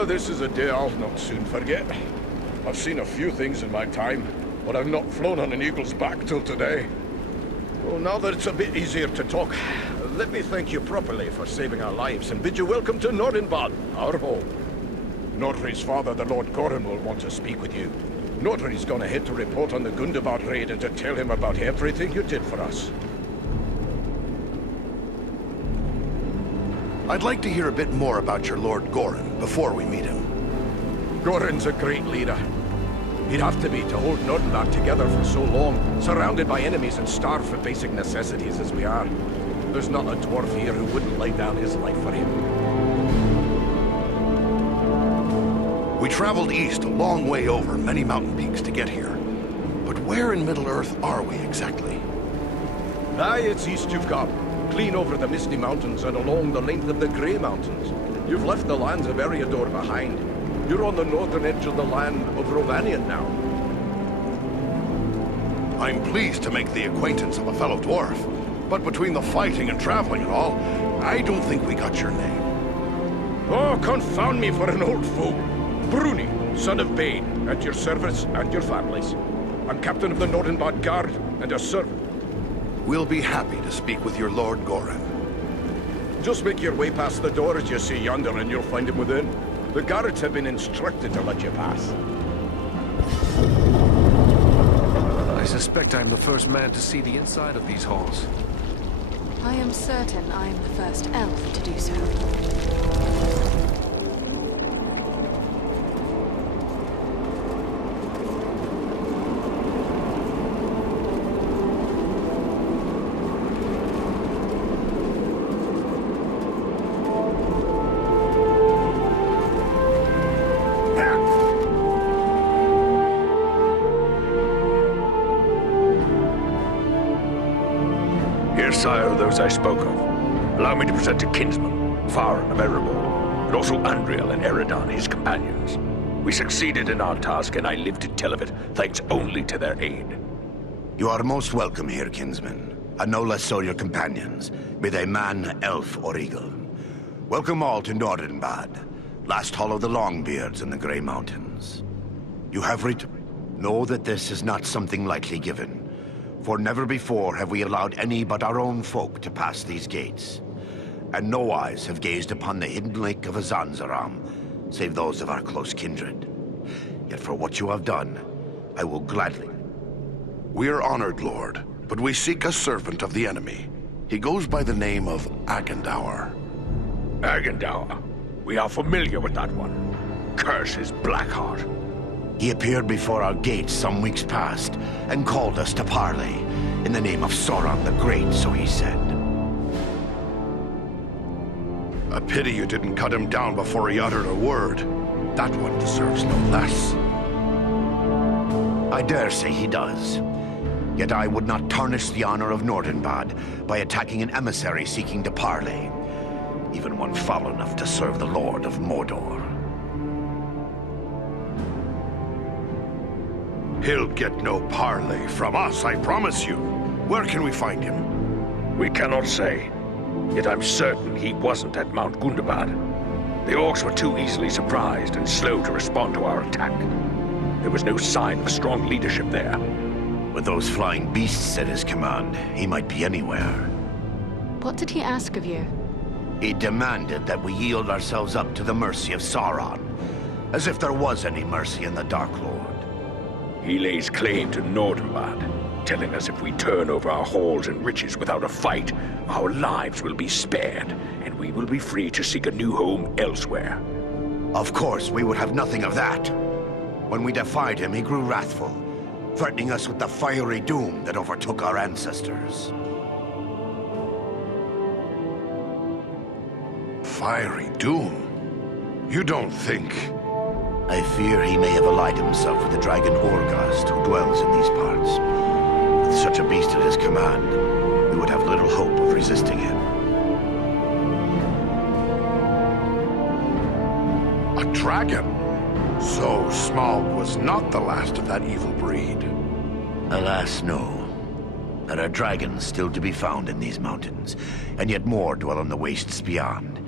Well, this is a day I'll not soon forget. I've seen a few things in my time, but I've not flown on an eagle's back till today. Well, now that it's a bit easier to talk, let me thank you properly for saving our lives and bid you welcome to Nordenbad, our home. Nordri's father, the Lord Goran, will want to speak with you. Nordri's gone ahead to report on the Gundabad raid and to tell him about everything you did for us. I'd like to hear a bit more about your Lord Goran before we meet him. Goran's a great leader. He'd have to be to hold Nordenbad together for so long, surrounded by enemies and starved for basic necessities as we are. There's not a dwarf here who wouldn't lay down his life for him. We traveled east a long way over many mountain peaks to get here. But where in Middle-earth are we exactly? Aye, it's east you've come. Clean over the Misty Mountains and along the length of the Grey Mountains. You've left the lands of Eriador behind. You're on the northern edge of the land of Rovanion now. I'm pleased to make the acquaintance of a fellow dwarf, but between the fighting and traveling and all, I don't think we got your name. Oh, confound me for an old fool. Bruni, son of Bane, at your service and your families. I'm captain of the Nordenbad Guard and a servant. We'll be happy to speak with your Lord Goran. Just make your way past the door as you see yonder and you'll find him within. The guards have been instructed to let you pass. I suspect I'm the first man to see the inside of these halls. I am certain I am the first elf to do so. Sire, those I spoke of. Allow me to present a kinsman, Farron of Erebor, and also Andriel and Eridan, his companions. We succeeded in our task, and I live to tell of it, thanks only to their aid. You are most welcome here, kinsman, and no less so your companions, be they man, elf, or eagle. Welcome all to Nordenbad, last hall of the Longbeards in the Grey Mountains. You have know that this is not something lightly given. For never before have we allowed any but our own folk to pass these gates. And no eyes have gazed upon the hidden lake of Azanzaram, save those of our close kindred. Yet for what you have done, I will gladly. We are honored, Lord, but we seek a servant of the enemy. He goes by the name of Agendour. Agendour. We are familiar with that one. Curse his Blackheart. He appeared before our gates some weeks past, and called us to parley, in the name of Sauron the Great, so he said. A pity you didn't cut him down before he uttered a word. That one deserves no less. I dare say he does. Yet I would not tarnish the honor of Nordenbad by attacking an emissary seeking to parley, even one foul enough to serve the Lord of Mordor. He'll get no parley from us, I promise you. Where can we find him? We cannot say. Yet I'm certain he wasn't at Mount Gundabad. The orcs were too easily surprised and slow to respond to our attack. There was no sign of strong leadership there. With those flying beasts at his command, he might be anywhere. What did he ask of you? He demanded that we yield ourselves up to the mercy of Sauron, as if there was any mercy in the Dark Lord. He lays claim to Nordenbad, telling us if we turn over our halls and riches without a fight, our lives will be spared, and we will be free to seek a new home elsewhere. Of course, we would have nothing of that. When we defied him, he grew wrathful, threatening us with the fiery doom that overtook our ancestors. Fiery doom? You don't think... I fear he may have allied himself with the dragon Orgast who dwells in these parts. With such a beast at his command, we would have little hope of resisting him. A dragon? So Smaug was not the last of that evil breed. Alas, no. There are dragons still to be found in these mountains, and yet more dwell in the wastes beyond.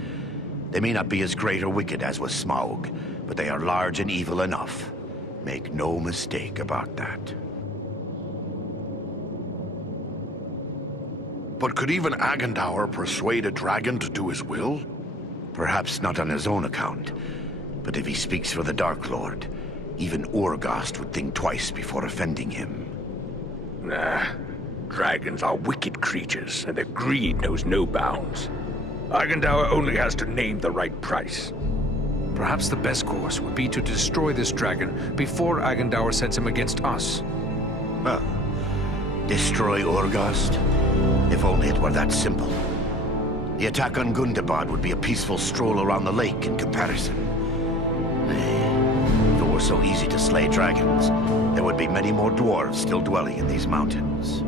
They may not be as great or wicked as was Smaug, but they are large and evil enough. Make no mistake about that. But could even Agendour persuade a dragon to do his will? Perhaps not on his own account, but if he speaks for the Dark Lord, even Orgast would think twice before offending him. Nah. Dragons are wicked creatures, and their greed knows no bounds. Agendour only has to name the right price. Perhaps the best course would be to destroy this dragon before Agendour sends him against us. Well, destroy Orgast? If only it were that simple. The attack on Gundabad would be a peaceful stroll around the lake in comparison. If it were so easy to slay dragons, there would be many more dwarves still dwelling in these mountains.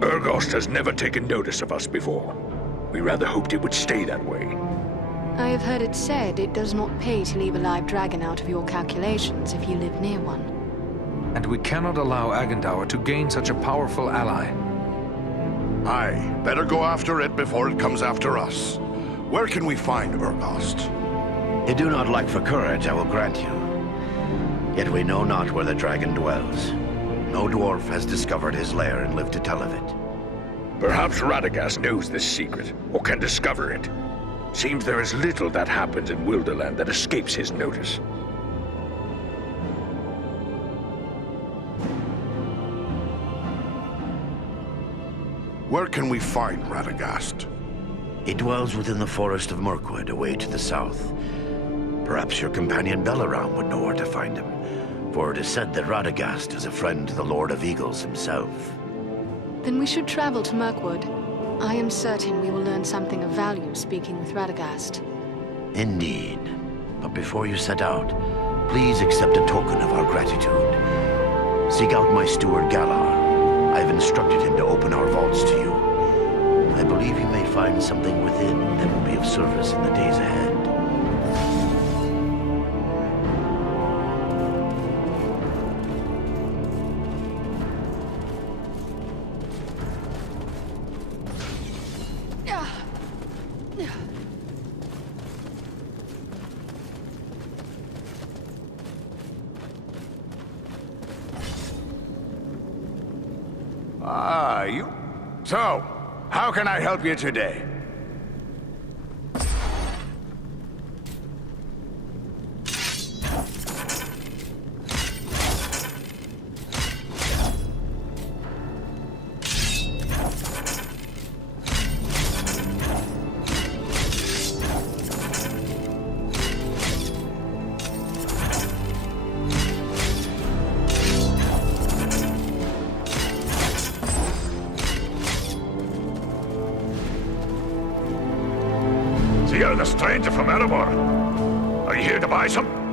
Urgost has never taken notice of us before. We rather hoped it would stay that way. I have heard it said it does not pay to leave a live dragon out of your calculations if you live near one. And we cannot allow Agendour to gain such a powerful ally. Aye, better go after it before it comes after us. Where can we find Urgost? They do not lack for courage, I will grant you. Yet we know not where the dragon dwells. No dwarf has discovered his lair and lived to tell of it. Perhaps Radagast knows this secret, or can discover it. Seems there is little that happens in Wilderland that escapes his notice. Where can we find Radagast? He dwells within the forest of Mirkwood, away to the south. Perhaps your companion Belaram would know where to find him, for it is said that Radagast is a friend to the Lord of Eagles himself. Then we should travel to Mirkwood. I am certain we will learn something of value speaking with Radagast. Indeed. But before you set out, please accept a token of our gratitude. Seek out my steward Galar. I have instructed him to open our vaults to you. I believe you may find something within that will be of service in the days ahead. Ah, you... So, how can I help you today? You're the stranger from Erebor. Are you here to buy some?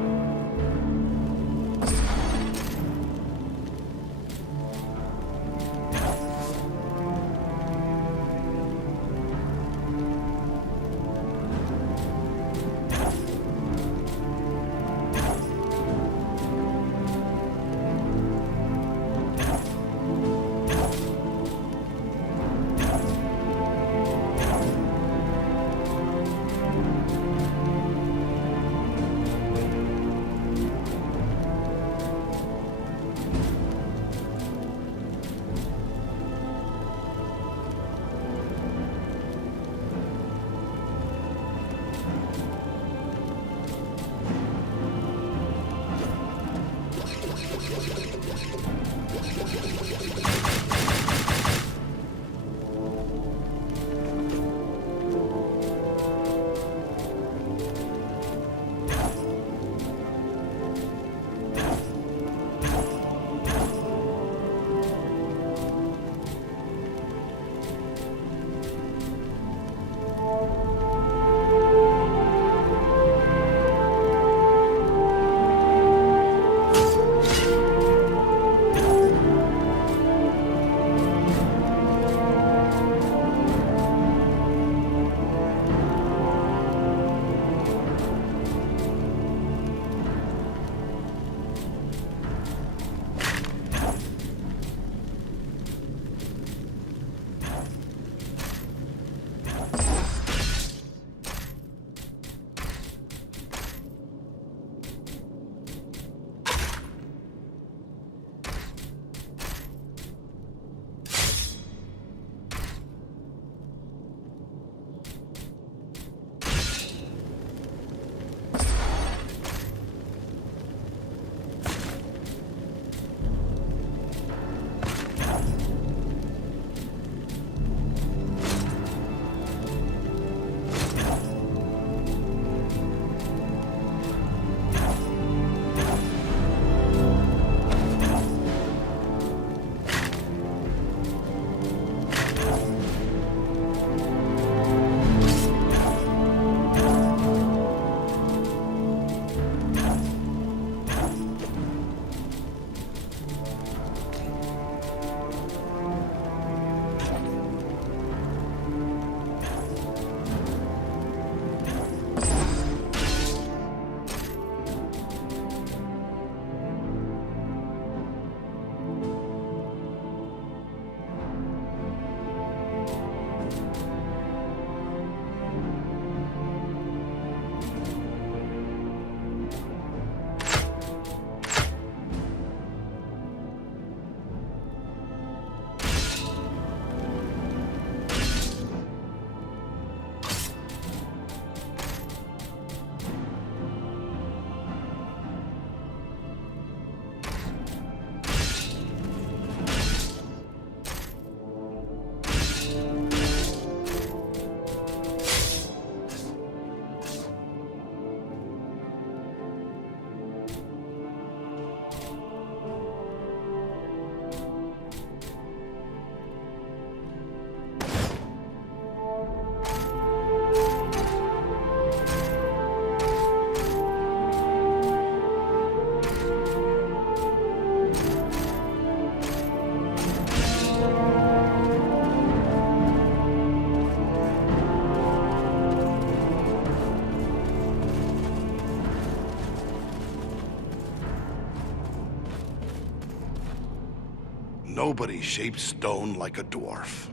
Nobody shaped stone like a dwarf.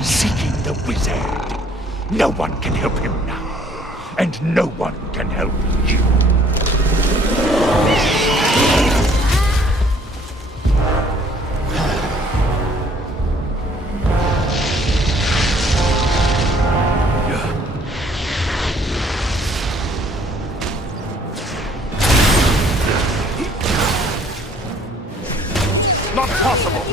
Seeking the wizard. No one can help him now, and no one can help you. Not possible!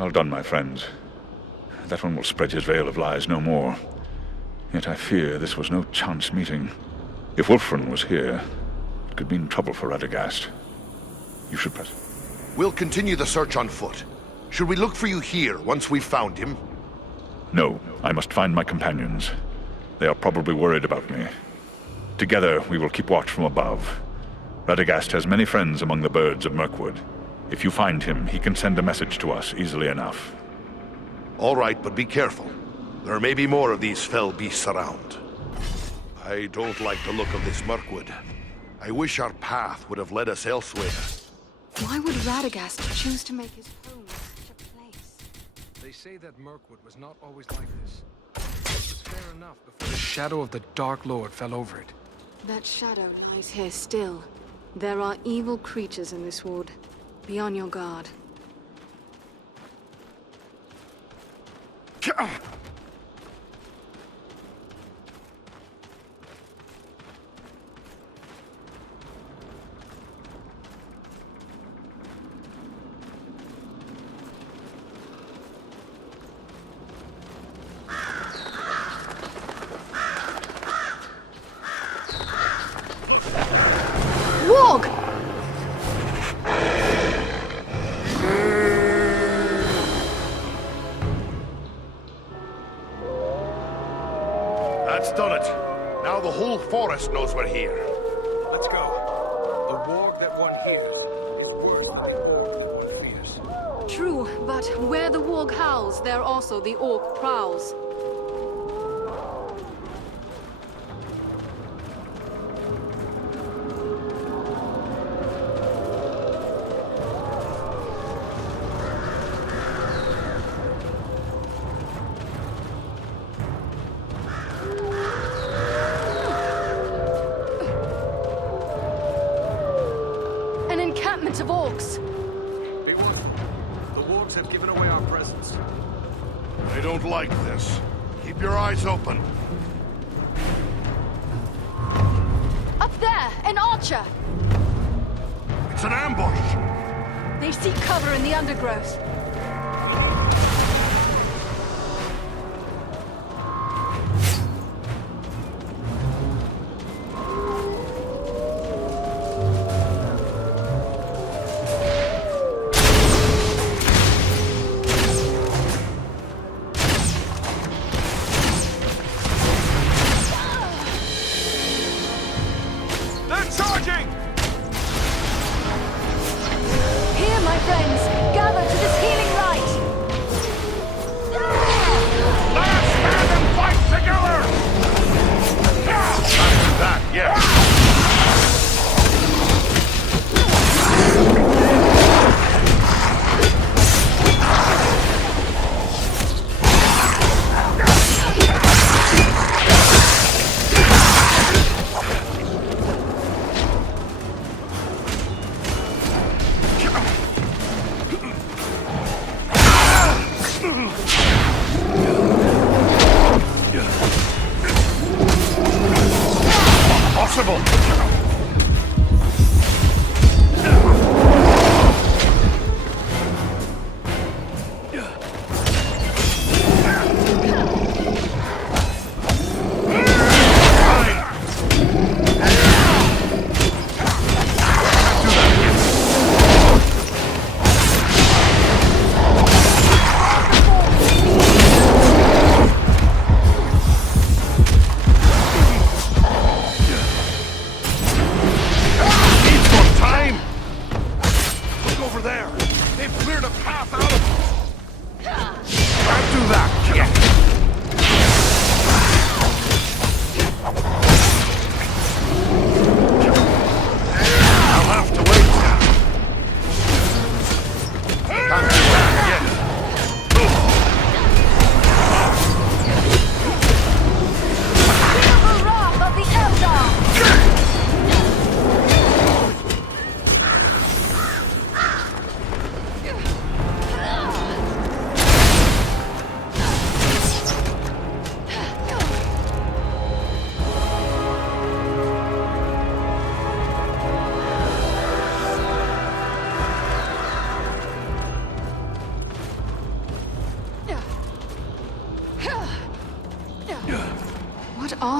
Well done, my friends. That one will spread his veil of lies no more. Yet I fear this was no chance meeting. If Wolfram was here, it could mean trouble for Radagast. You should press. We'll continue the search on foot. Should we look for you here once we've found him? No, I must find my companions. They are probably worried about me. Together, we will keep watch from above. Radagast has many friends among the birds of Mirkwood. If you find him, he can send a message to us easily enough. All right, but be careful. There may be more of these fell beasts around. I don't like the look of this Mirkwood. I wish our path would have led us elsewhere. Why would Radagast choose to make his home in such a place? They say that Mirkwood was not always like this. It was fair enough before the shadow of the Dark Lord fell over it. That shadow lies here still. There are evil creatures in this wood. Be on your guard. Warg! That's done it. Now the whole forest knows we're here. Let's go. The warg that won here is fierce. True, but where the warg howls, there also the orc prowls. An encampment of orcs. Big one. The wargs have given away our presence. I don't like this. Keep your eyes open. Up there, an archer. It's an ambush. They seek cover in the undergrowth. They're charging! Here, my friends, gather to this healing light. Let's stand and fight together! That, yes. Possible.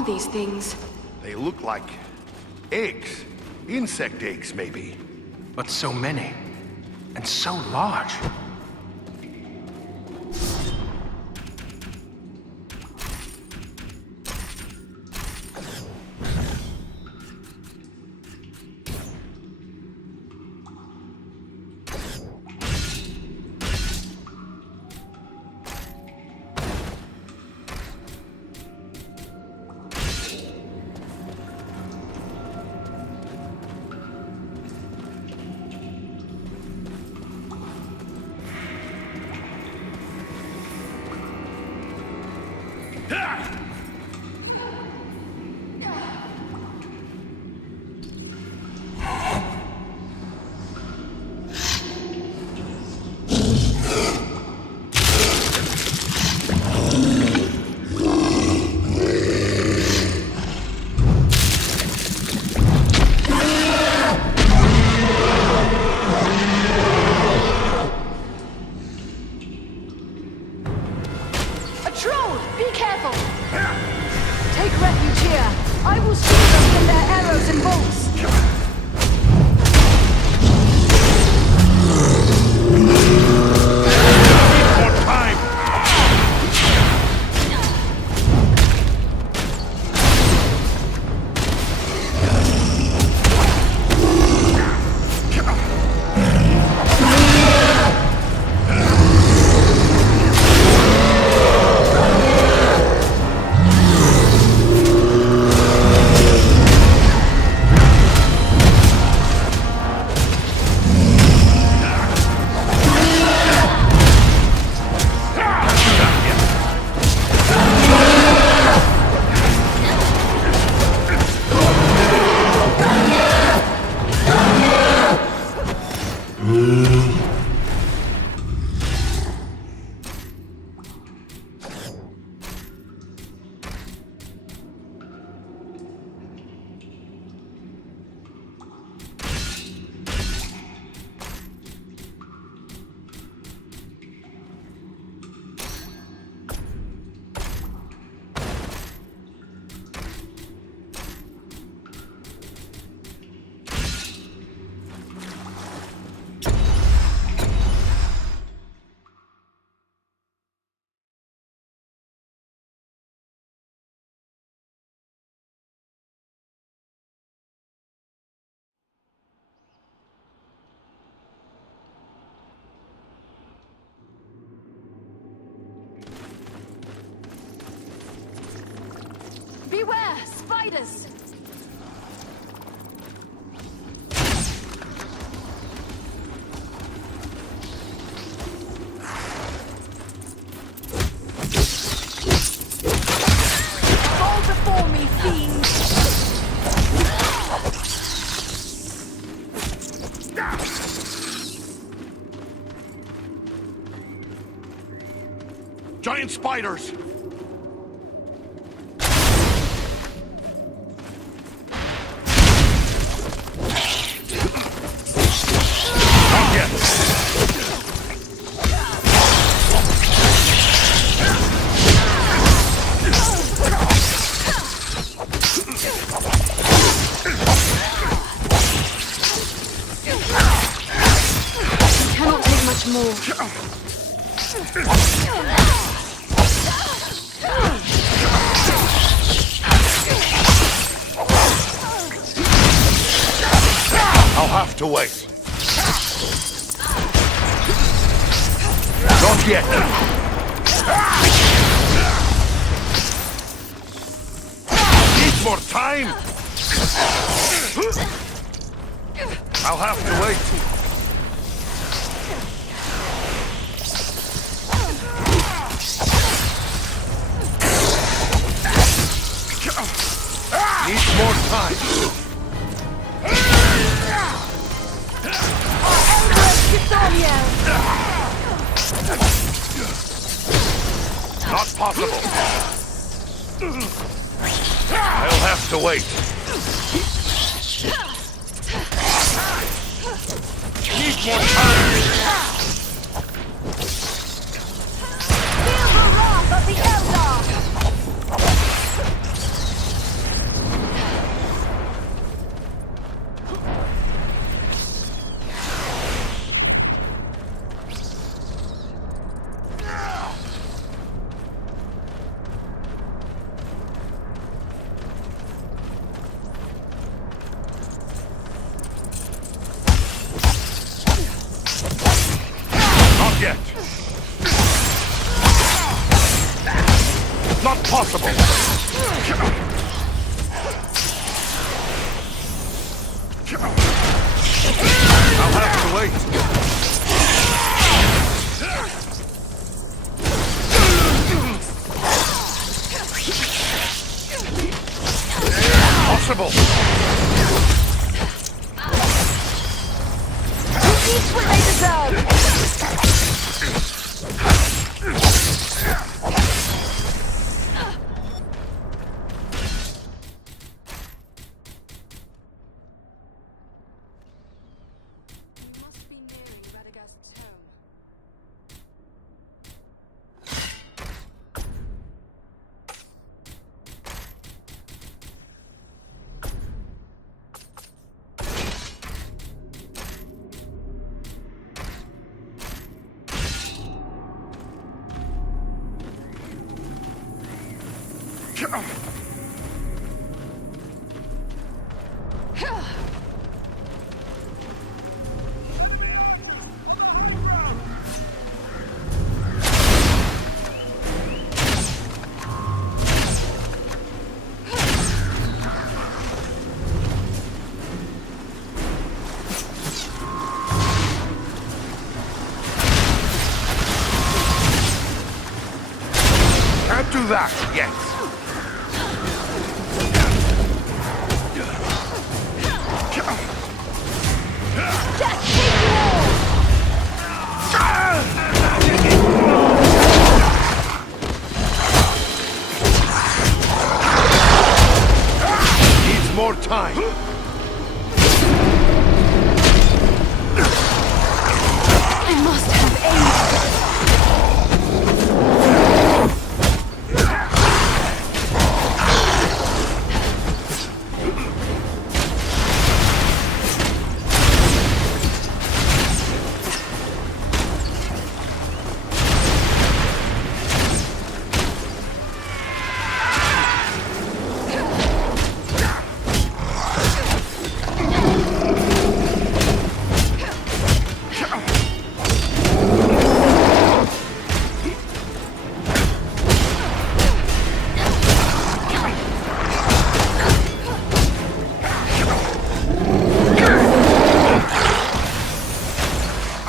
are these things? They look like eggs. Insect eggs, maybe. But so many. And so large. Take refuge here. I will shield them from their arrows and bolts. More time! Beware! Spiders! Fall before me, fiend! Giant spiders! Cannot take much more. I'll have to wait. Not yet. Need more time. I'll have to wait. Need more time. Not possible. I'll have to wait. Need more time. Feel the wrath of the Eldar! Each what they deserve! We must be nearing Radagast's home. Can't do that yet. Just take you all! Needs more time. I must have aid!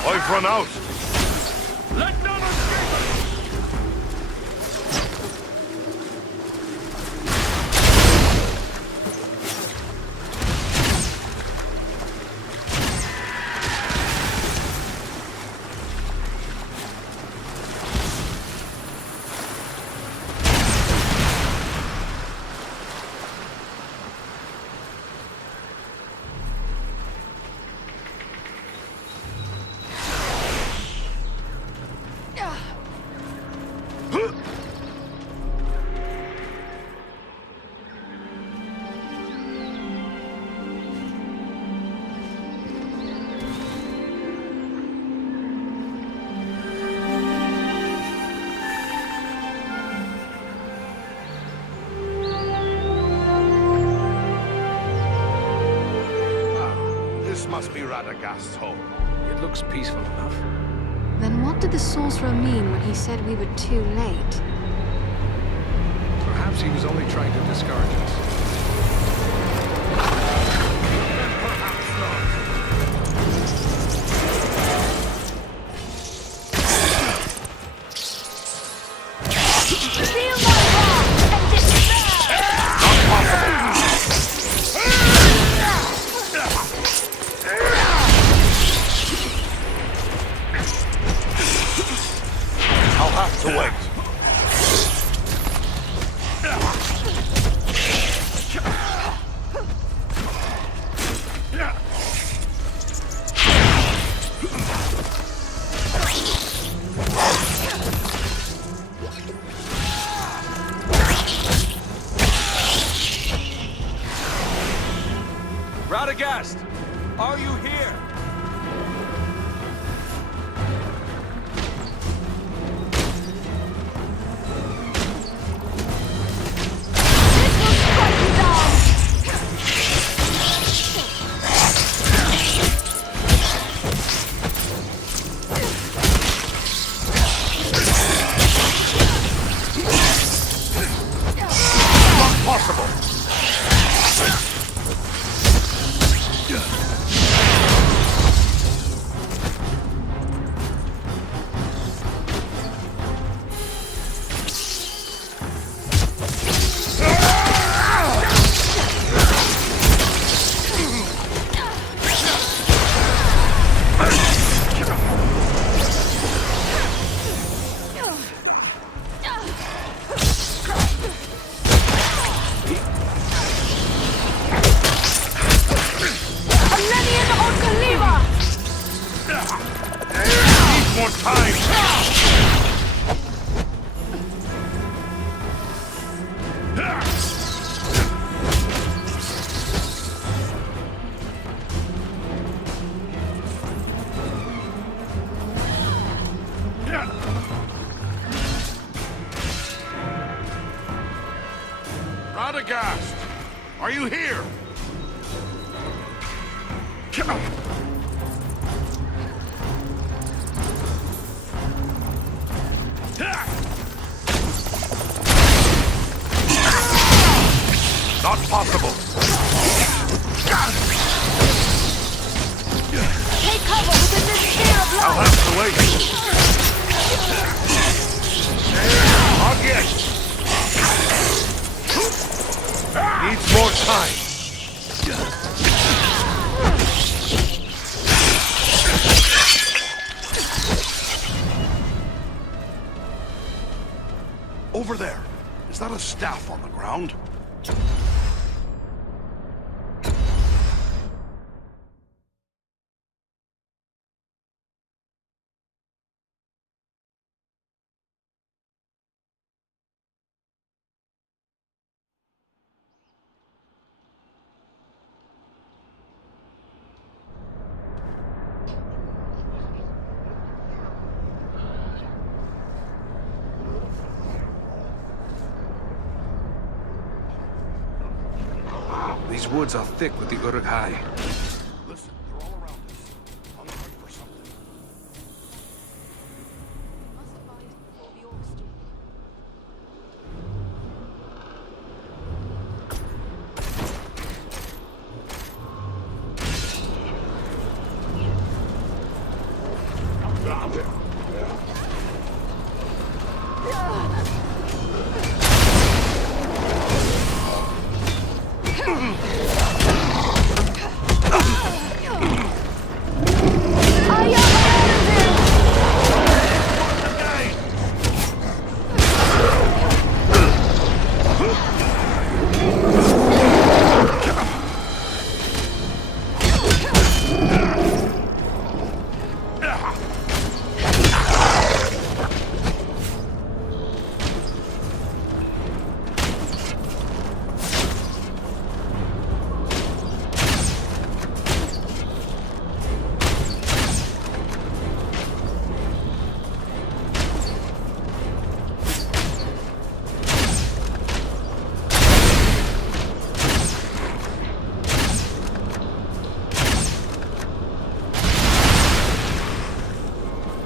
I've run out. Let none escape us! This must be Radagast's home. It looks peaceful enough. Then what did the sorcerer mean when he said we were too late? Perhaps he was only trying to discourage us. Feel my wrath and despair! I'll have to wait. Radagast! Are you here? This will strike you down! Possible. Radagast! Are you here? Not possible! Take cover within this sphere of I'll light! have to wait. Not yet. Needs more time. Over there. Is that a staff on the ground? These woods are thick with the Uruk-hai. Listen, they're all around us. On the hunt for something.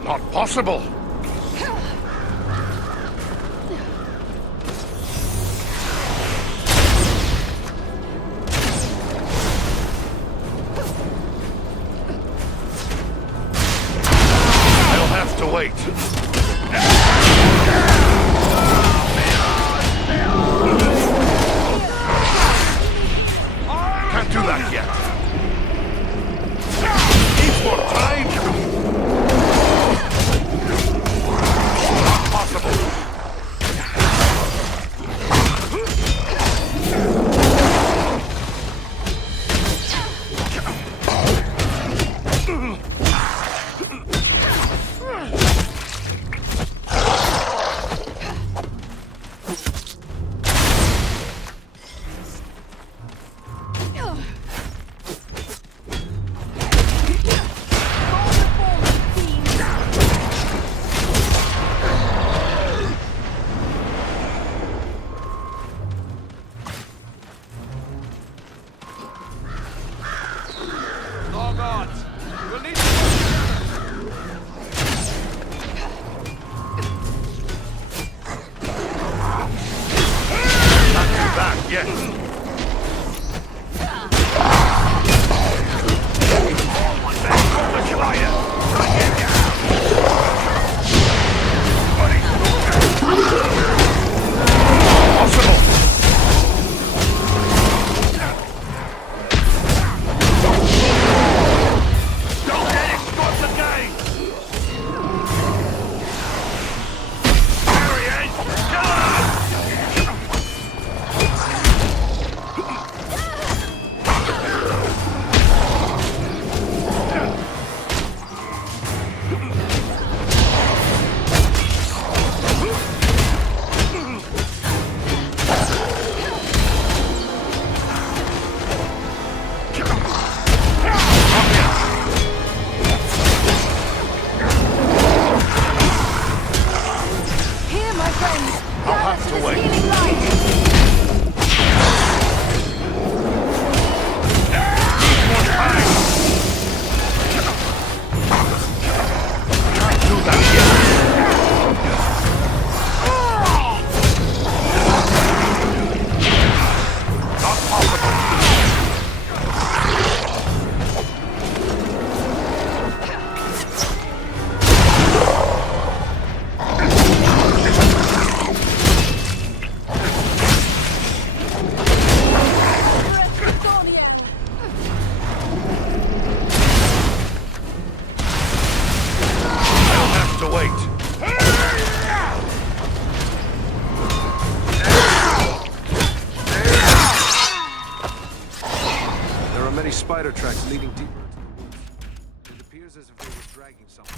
Not possible! I'll have to wait. Can't do that yet. Needs more time. Possible. Yes. wait. There are many spider tracks leading deeper into the woods. It appears as if they were dragging something.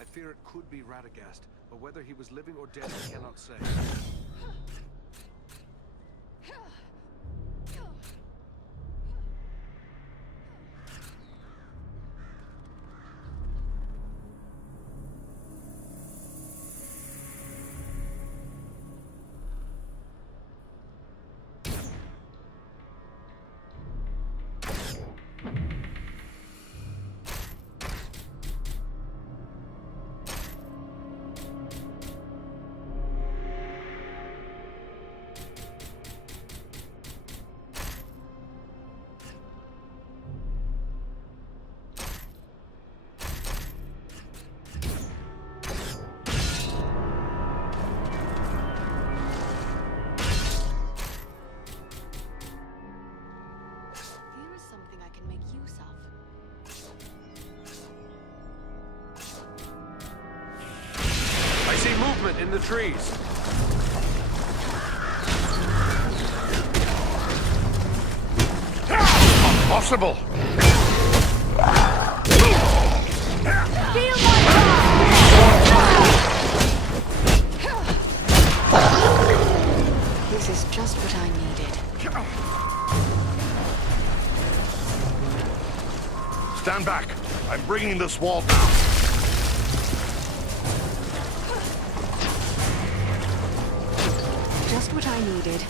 I fear it could be Radagast, but whether he was living or dead, I cannot say. Here is something I can make use of. I see movement in the trees. Possible. Feel my wrath! This is just what I needed. Stand back. I'm bringing this wall down. Just what I needed.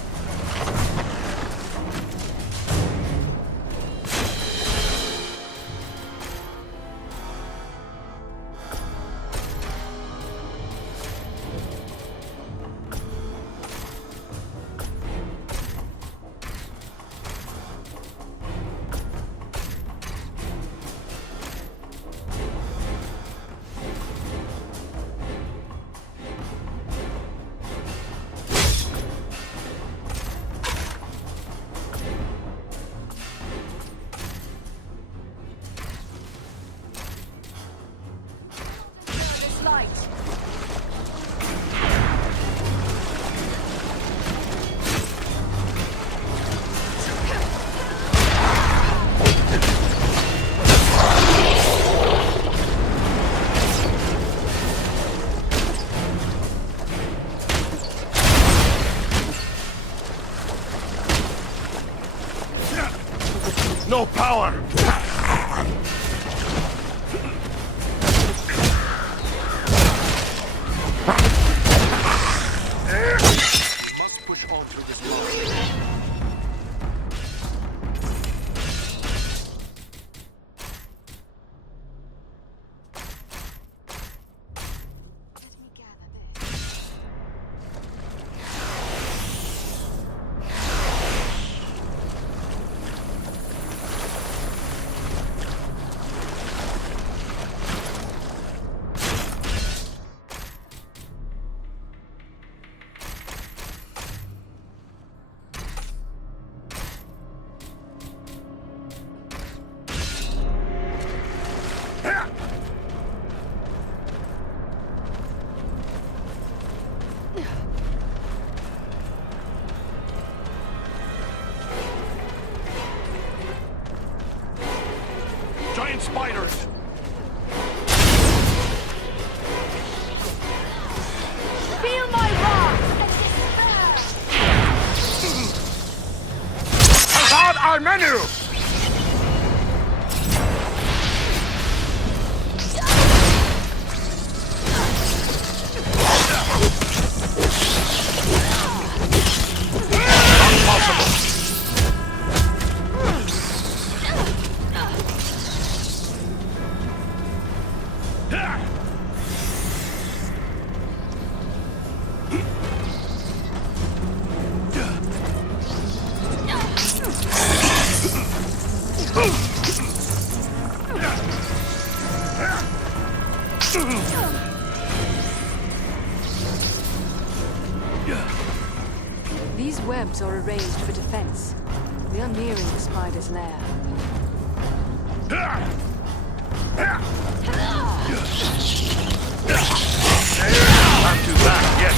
This light. No power! Must push on through this wall. Let me gather this. Giant spiders! Feel my wrath! Hazard our menu! These webs are arranged for defense. We are nearing the spider's lair. Ah! not too bad yet.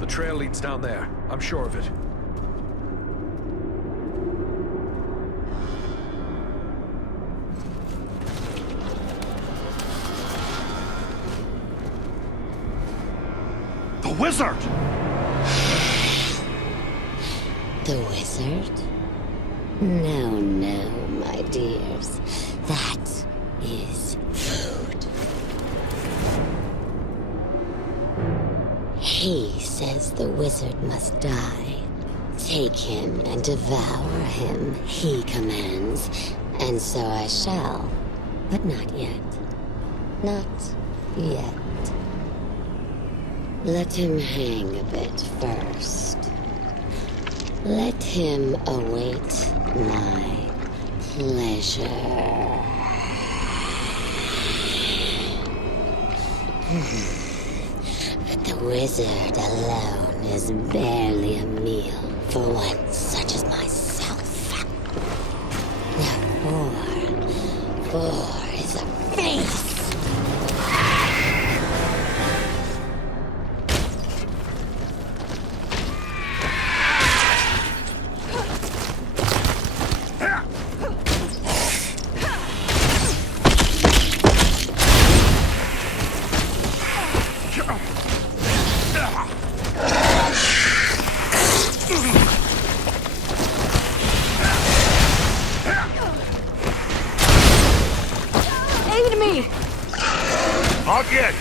The trail leads down there. I'm sure of it. The wizard! The wizard? No, no, my dears. That is food. He says the wizard must die. Take him and devour him, he commands. And so I shall. But not yet. Not yet. Let him hang a bit first. Let him await my pleasure. But the wizard alone is barely a meal for one such as myself. Now four is a face. Not yet!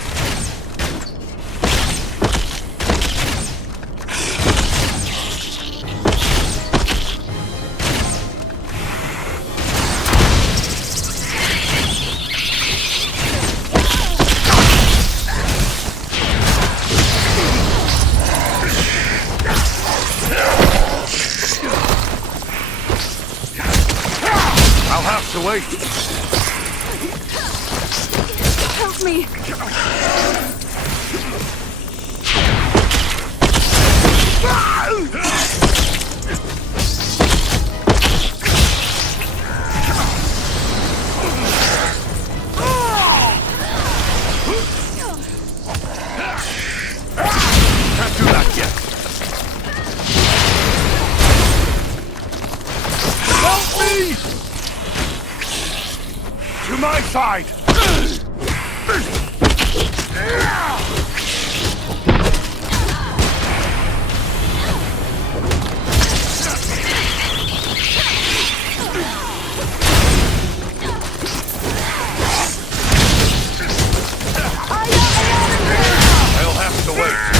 I'll have to wait. Help me! side! I'll have to wait.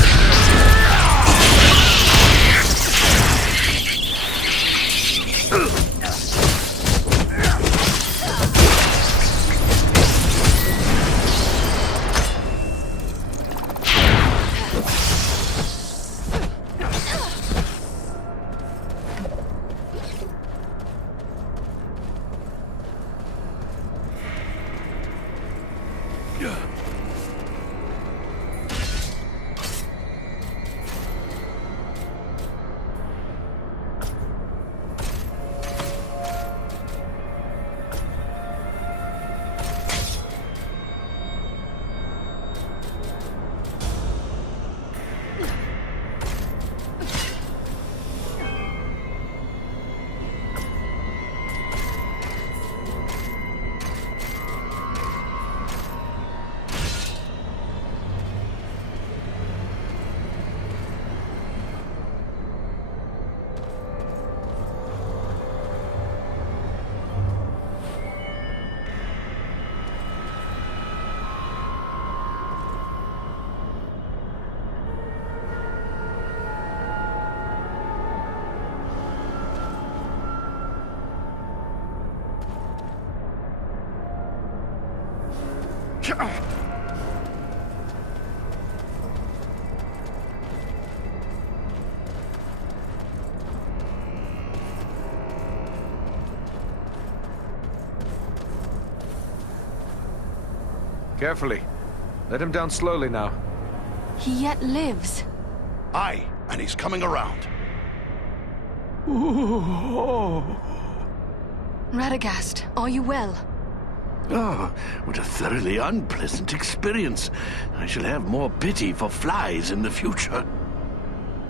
Carefully. Let him down slowly now. He yet lives. Aye, and he's coming around. Radagast, are you well? Oh, what a thoroughly unpleasant experience. I shall have more pity for flies in the future.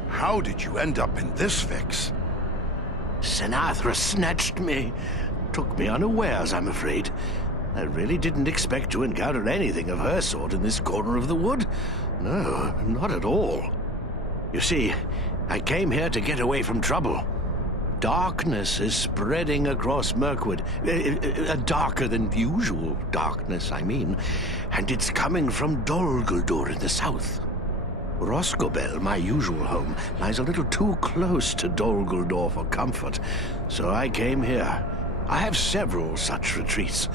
How did you end up in this fix? Sinatra snatched me. Took me unawares, I'm afraid. I really didn't expect to encounter anything of her sort in this corner of the wood. No, not at all. You see, I came here to get away from trouble. Darkness is spreading across Mirkwood. A darker than usual darkness, I mean. And it's coming from Dol Guldur in the south. Roscobel, my usual home, lies a little too close to Dol Guldur for comfort. So I came here. I have several such retreats.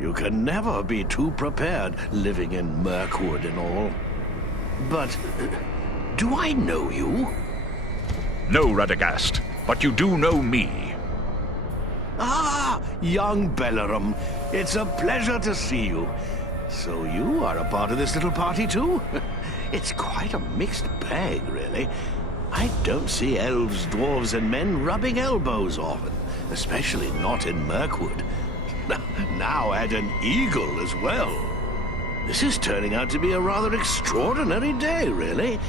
You can never be too prepared living in Mirkwood and all. But, do I know you? No, Radagast, but you do know me. Ah, young Bellerum. It's a pleasure to see you. So you are a part of this little party too? It's quite a mixed bag, really. I don't see elves, dwarves, and men rubbing elbows often, especially not in Mirkwood. Now add an eagle as well. This is turning out to be a rather extraordinary day, really,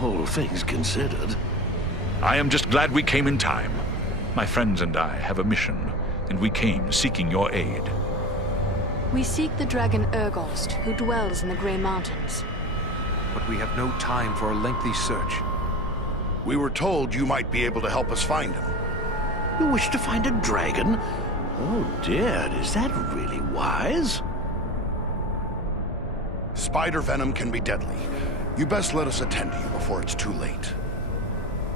all things considered. I am just glad we came in time. My friends and I have a mission, and we came seeking your aid. We seek the dragon Urgost, who dwells in the Grey Mountains. But we have no time for a lengthy search. We were told you might be able to help us find him. You wish to find a dragon? Oh dear, is that really wise? Spider venom can be deadly. You best let us attend to you before it's too late.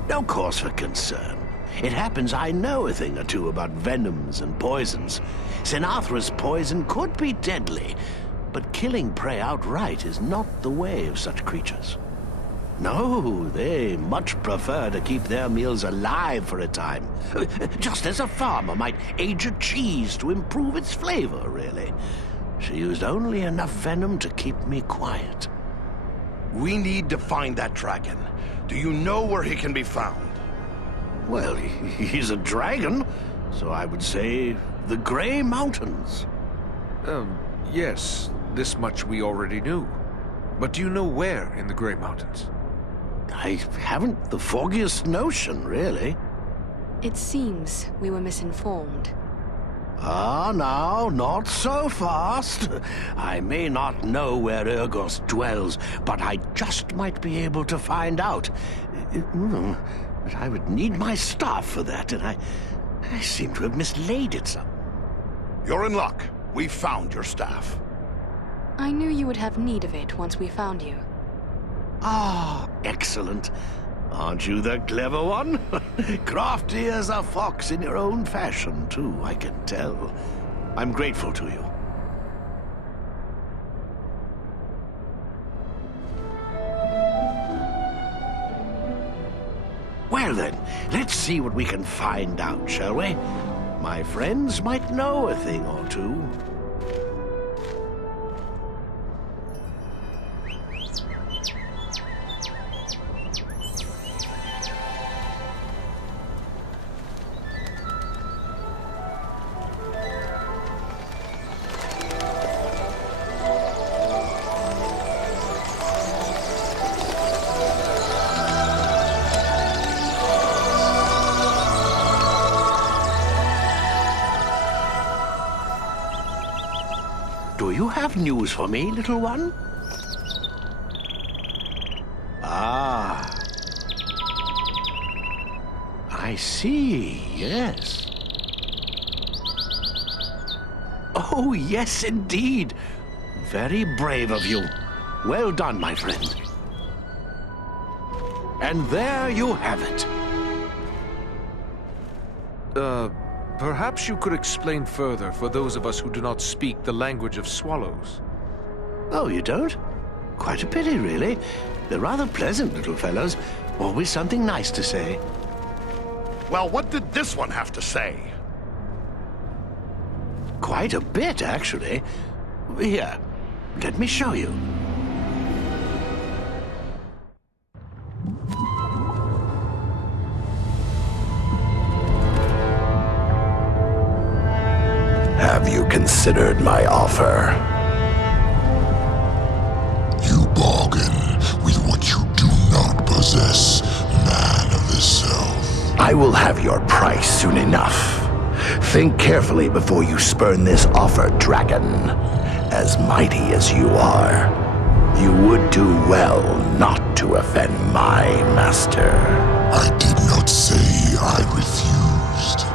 No cause for concern. It happens I know a thing or two about venoms and poisons. Sinathra's poison could be deadly, but killing prey outright is not the way of such creatures. No, they much prefer to keep their meals alive for a time. Just as a farmer might age a cheese to improve its flavor, really. She used only enough venom to keep me quiet. We need to find that dragon. Do you know where he can be found? Well, he's a dragon, so I would say the Grey Mountains. Yes, this much we already knew. But do you know where in the Grey Mountains? I haven't the foggiest notion, really. It seems we were misinformed. Ah, now, not so fast. I may not know where Urgos dwells, but I just might be able to find out. But I would need my staff for that, and I seem to have mislaid it some. You're in luck. We found your staff. I knew you would have need of it once we found you. Ah, excellent. Aren't you the clever one? Crafty as a fox in your own fashion, too, I can tell. I'm grateful to you. Well then, let's see what we can find out, shall we? My friends might know a thing or two. Do you have news for me, little one? Ah. I see, yes. Oh, yes, indeed. Very brave of you. Well done, my friend. And there you have it. Perhaps you could explain further for those of us who do not speak the language of swallows. Oh, you don't? Quite a pity, really. They're rather pleasant little fellows. Always something nice to say. Well, what did this one have to say? Quite a bit, actually. Here, let me show you. Have you considered my offer? You bargain with what you do not possess, man of the South. I will have your price soon enough. Think carefully before you spurn this offer, dragon. As mighty as you are, you would do well not to offend my master. I did not say I refused.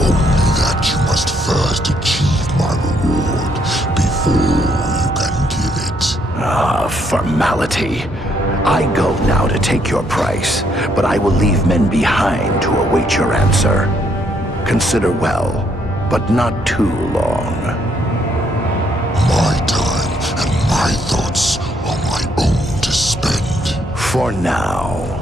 Only that you must first achieve my reward before you can give it. Ah, formality. I go now to take your price, but I will leave men behind to await your answer. Consider well, but not too long. My time and my thoughts are my own to spend. For now.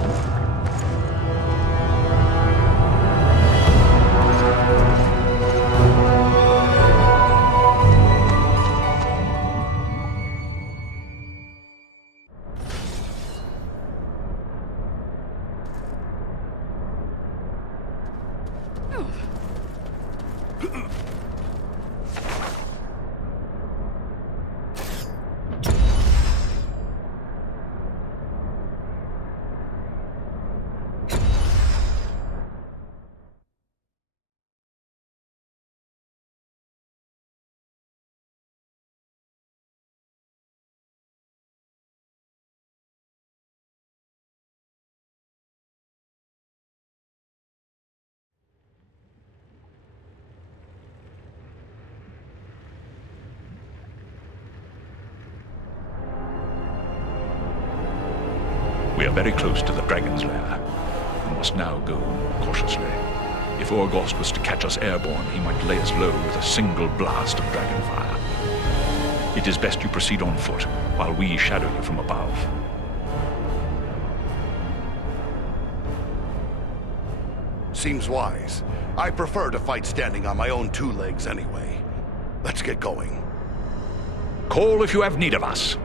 We are very close to the dragon's lair. We must now go cautiously. If Orgost was to catch us airborne, he might lay us low with a single blast of dragon fire. It is best you proceed on foot, while we shadow you from above. Seems wise. I prefer to fight standing on my own two legs anyway. Let's get going. Call if you have need of us.